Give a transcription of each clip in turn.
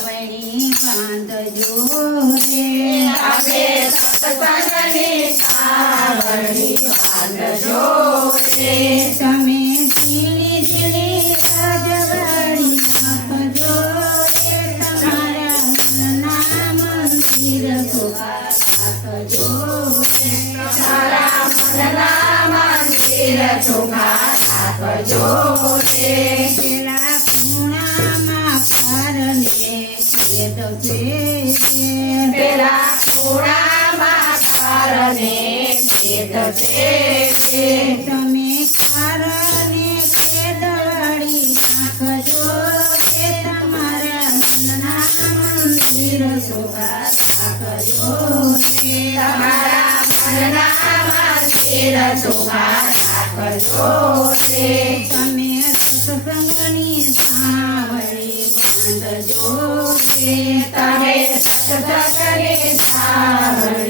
સાવણી બાંધજો રે બાંધજો રે તમે ઝીણી ઝીણી નાખજો રે તમારા મનના મંદિર તમે કારણે ખેદવાડી નાખજો કે તમારા મનના મંદિર શોભા રે તમે સત્સંગની સાવળી બાંધજો રે તમે રે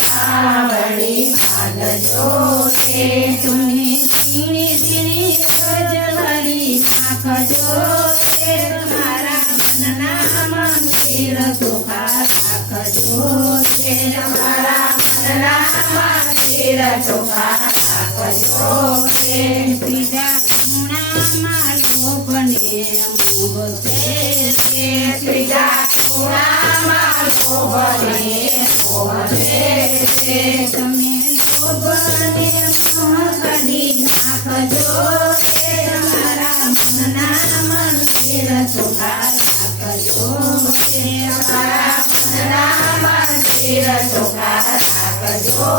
સાવળી બાંધજો રે તમે સત્સંગની સાવણી મંદિર ચોખા ત્રીજા ખૂણામાં લોભને તમે લોભને મોહ કાઢી નાખજો તમારા મનના મંદિર ચોખા રાખજો રે તારા મનના મંદિર રાખજો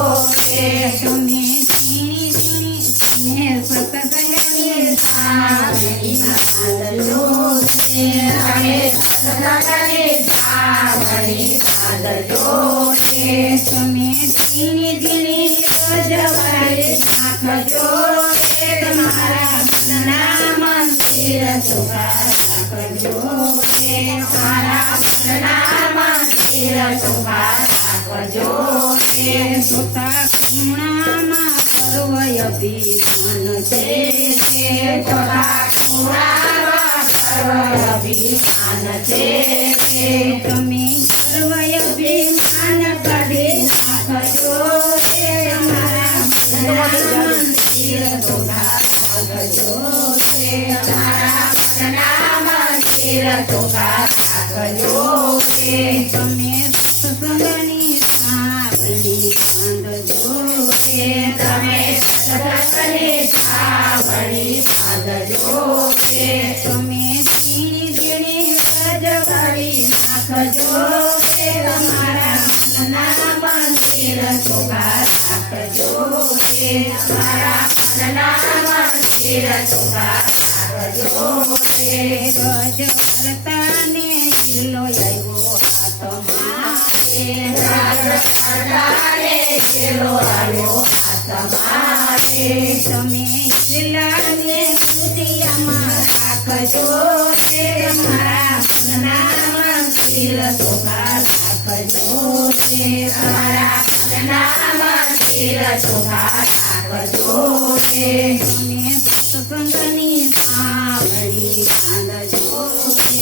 રે તમે ઝીણી ઝીણી તમે સત્સંગની સાવણી બાંધજો રે તમે સત્સંગની સાવણી બાંધજો રે તમે ઝીણી ઝીણી રજવાડી નાખજો રે તમારા મનના મંદિર ચોખા રાખજો રે તારા મનના મંદિર ચોખા રાખજો રે સુતા ખૂણામાં સર્વ અભિમાન છે. છે તમે સર્વ અભિમાન કાઢી નાખજો રે તમારા મનના મંદિર ચોખા રાખજો રે તારા મનના મંદિર ચોખા રાખજો રે તમે સત્સંગની સાવણી બાંધજો રે તમે ઝીણી તમારા મનના મંદિર ચોખા રાખજો રે તારા મનના મંદિર કિલ્લો આવ્યો હાથમાં તમે કિલ્લાને દુનિયામાં રાખજો રે તમારા મનના મંદિર ચોખા રાખજો રે તારા મનના મંદિર ચોખા રાખજો રે તમે સત્સંગની સાવળી